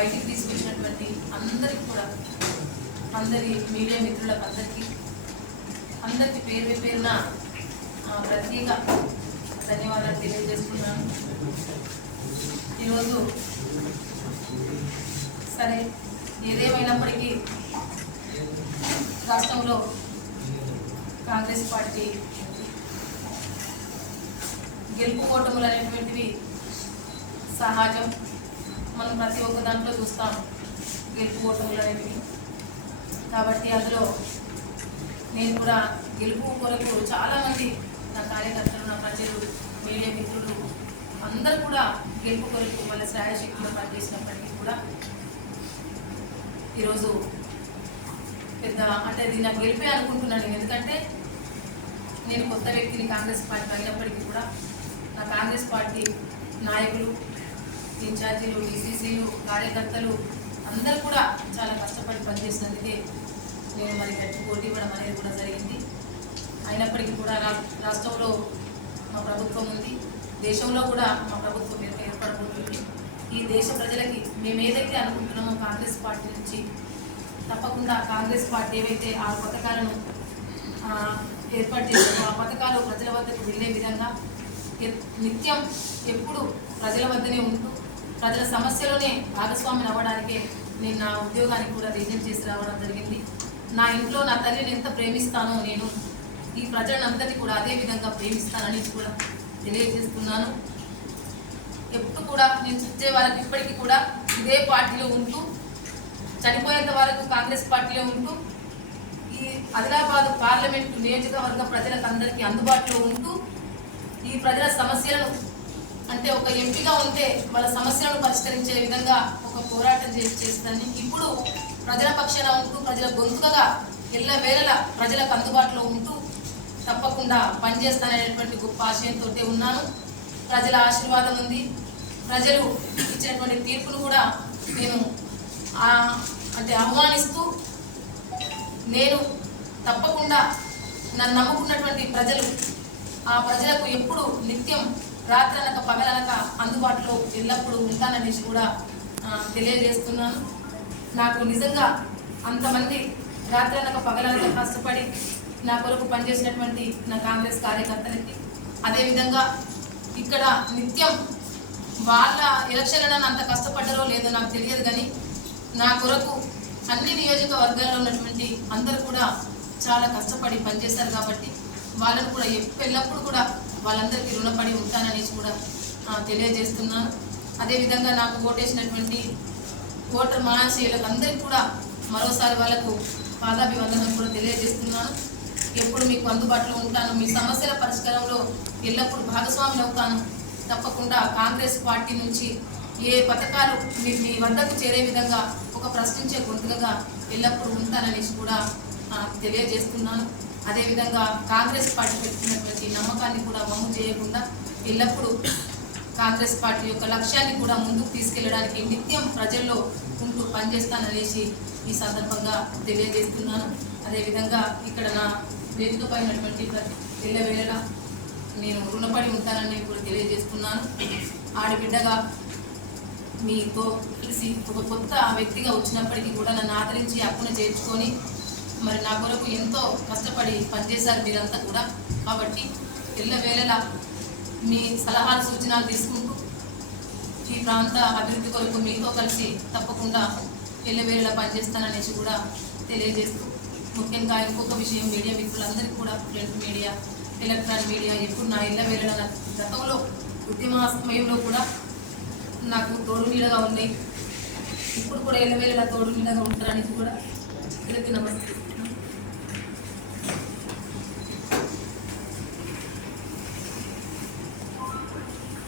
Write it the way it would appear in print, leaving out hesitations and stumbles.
బయటికి తీసుకొచ్చినటువంటి అందరికి కూడా అందరి మీడియా మిత్రులకు అందరికీ పేరు పేరున ప్రత్యేక ధన్యవాదాలు తెలియజేస్తున్నాను. ఈరోజు సరే ఏదేమైనప్పటికీ రాష్ట్రంలో కాంగ్రెస్ పార్టీ గెలుపు ఓటములు అనేటువంటివి సహజం. మనం ప్రతి ఒక్క దాంట్లో చూస్తాం గెలుపు ఓటములు అనేవి. కాబట్టి అందులో నేను కూడా గెలుపు కొరకు చాలామంది నా కార్యకర్తలు, నా ప్రజలు, మీడియా మిత్రులు అందరూ కూడా గెలుపు కొరకు వాళ్ళ శ్రాయశక్తిలో పనిచేసినప్పటికీ కూడా ఈరోజు పెద్ద అంటే ఇది నాకు గెలిపే అనుకుంటున్నాను. ఎందుకంటే నేను కొత్త వ్యక్తిని కాంగ్రెస్ పార్టీ అయినప్పటికీ కూడా నా కాంగ్రెస్ పార్టీ నాయకులు, ఇన్ఛార్జీలు, డీసీసీలు, కార్యకర్తలు అందరూ కూడా చాలా కష్టపడి పనిచేసినందుకే నేను మరి గట్టి పోటీ ఇవ్వడం అనేది కూడా జరిగింది. అయినప్పటికీ కూడా రాష్ట్రంలో మా ప్రభుత్వం ఉంది, దేశంలో కూడా మా ప్రభుత్వం ఏర్పడబోతుంది. ఈ దేశ ప్రజలకి మేము ఏదైతే అనుకుంటున్నామో కాంగ్రెస్ పార్టీ నుంచి తప్పకుండా కాంగ్రెస్ పార్టీ ఏవైతే ఆ పథకాలను ఏర్పాటు చేస్తామో ఆ పథకాలు ప్రజల వద్దకు వెళ్ళే విధంగా నిత్యం ఎప్పుడు ప్రజల వద్దనే ఉంటూ ప్రజల సమస్యలోనే భాగస్వామిని అవ్వడానికే నేను నా ఉద్యోగానికి కూడా రిజైన్ చేసి రావడం జరిగింది. నా ఇంట్లో నా తల్లిని ఎంత ప్రేమిస్తానో నేను ఈ ప్రజలందరినీ కూడా అదే విధంగా ప్రేమిస్తానని కూడా తెలియజేస్తున్నాను. ఎప్పుడు కూడా నేను చూసే వరకు ఇప్పటికీ కూడా ఇదే పార్టీలో ఉంటూ చనిపోయేంత వరకు కాంగ్రెస్ పార్టీలో ఉంటూ ఈ ఆదిలాబాద్ పార్లమెంటు నియోజకవర్గ ప్రజలకు అందరికీ అందుబాటులో ఉంటూ ఈ ప్రజల సమస్యలను అంటే ఒక ఎంపీగా ఉంటే వాళ్ళ సమస్యలను పరిష్కరించే విధంగా ఒక పోరాటం చేస్తానని ఇప్పుడు ప్రజల పక్షాన ఉంటూ ప్రజల గొంతుకగా ఎల్లవేళలా ప్రజలకు అందుబాటులో ఉంటూ తప్పకుండా పనిచేస్తాననేటువంటి గొప్ప ఆశయంతో ఉన్నాను. ప్రజల ఆశీర్వాదం ఉంది. ప్రజలు ఇచ్చినటువంటి తీర్పును కూడా నేను అంటే ఆహ్వానిస్తూ నేను తప్పకుండా నన్ను నమ్ముకున్నటువంటి ప్రజలు ఆ ప్రజలకు ఎప్పుడు నిత్యం రాత్రనక పగలనక అందుబాటులో ఎల్లప్పుడూ ఉంటాననేసి కూడా తెలియజేస్తున్నాను. నాకు నిజంగా అంతమంది రాత్రనక పగలనక కష్టపడి నా కొరకు పనిచేసినటువంటి నా కాంగ్రెస్ కార్యకర్తలకి, అదేవిధంగా ఇక్కడ నిత్యం వాళ్ళ ఎలక్షన్లను అంత కష్టపడ్డారో లేదో నాకు తెలియదు, కానీ నా కొరకు అన్ని నియోజకవర్గాల్లో ఉన్నటువంటి అందరూ కూడా చాలా కష్టపడి పనిచేశారు. కాబట్టి వాళ్ళను కూడా ఎల్లప్పుడూ కూడా వాళ్ళందరికీ రుణపడి ఉంటాననేసి కూడా తెలియజేస్తున్నాను. అదేవిధంగా నాకు ఓటేసినటువంటి ఓటర్ మహాశయులకు అందరికీ కూడా మరోసారి వాళ్ళకు పాదాభివందనం కూడా తెలియజేస్తున్నాను. ఎప్పుడు మీకు అందుబాటులో ఉంటాను, మీ సమస్యల పరిష్కారంలో ఎల్లప్పుడూ భాగస్వామిని అవుతాను. తప్పకుండా కాంగ్రెస్ పార్టీ నుంచి ఏ పథకాలు మీ వద్దకు చేరే విధంగా ఒక ప్రశ్నించే గొంతుకగా ఎల్లప్పుడూ ఉంటాననేసి కూడా తెలియజేస్తున్నాను. అదేవిధంగా కాంగ్రెస్ పార్టీ పెట్టుకున్నటువంటి నమ్మకాన్ని కూడా వమ్ము చేయకుండా ఎల్లప్పుడూ కాంగ్రెస్ పార్టీ యొక్క లక్ష్యాన్ని కూడా ముందుకు తీసుకెళ్లడానికి నిత్యం ప్రజల్లో ఉంటూ పనిచేస్తాననేసి ఈ సందర్భంగా తెలియజేస్తున్నాను. అదేవిధంగా ఇక్కడ నా వేదిక పైనటువంటి ఎల్లవేళలా నేను రుణపడి ఉంటానని కూడా తెలియజేస్తున్నాను. ఆడబిడ్డగా మీతో కలిసి ఒక కొత్త వ్యక్తిగా వచ్చినప్పటికీ కూడా నన్ను ఆదరించి హక్కును చేర్చుకొని మరి నా కొరకు ఎంతో కష్టపడి పనిచేశారు మీరంతా కూడా. కాబట్టి ఎల్లవేళలా మీ సలహాలు సూచనలు తీసుకుంటూ ఈ ప్రాంత అభివృద్ధి కొరకు మీతో కలిసి తప్పకుండా ఎల్లవేళలా పనిచేస్తాననేసి కూడా తెలియజేస్తూ, ముఖ్యంగా ఇంకొక విషయం మీడియా మిత్రులందరికీ కూడా ప్రింట్ మీడియా, ఎలక్ట్రానిక్ మీడియా ఎప్పుడు నా ఎల్లవేళలా గతంలో ఉద్యమ సమయంలో కూడా నాకు తోడు నీడగా ఉన్నాయి, ఇప్పుడు కూడా ఎల్లవేళలా తోడు నీడగా ఉంటారని కూడా నమస్తే.